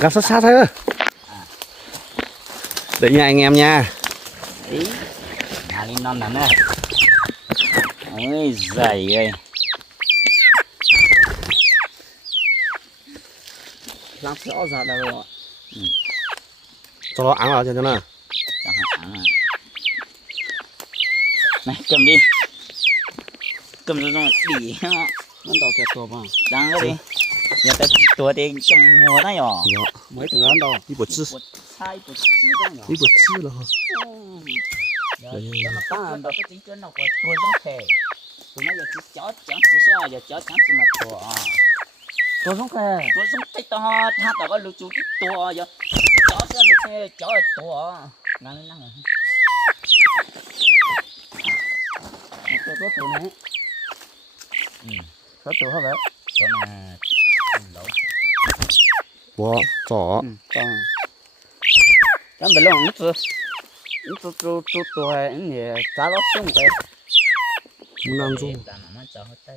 Cắm sát sát thôi. Để nha anh em nha. Ý. Nhà lên non nè. Ôi dày ơi. Làm rõ ra đâu rồi. Cho nó ăn vào cho nó. Cho hạt ăn à. Này cầm đi. Cầm cho nó đỉ nó. Nó đâu kẹtตัวmà. Đang cái đi. Giờ tớiตัวthì trong mùa này rồi. Mấy tụi nó đâu. Đi bột chư. Sai bột chư đâu nhở. Đi bột chư là hả? Giờ nó tăng đó cái chính nó của tua giống khè. Tụi nó giờ chỉ chó chẳng phụ sao giờ chó chẳng chỉ mà tua. Tôi giống khe. Tua giống cái to thắt là có lưu chú cái tua giờ. Chó sẽ được xe chó là tua. Ngang ngang rồi. Tôi có tụi này. Có tụi hả vậy? Con là lẩu. Wow, chó. Còn. Cái bên lòng nó tôi hay những gì cá lót xuống đây. Muốn ăn Em không? ta nó cho hết tay.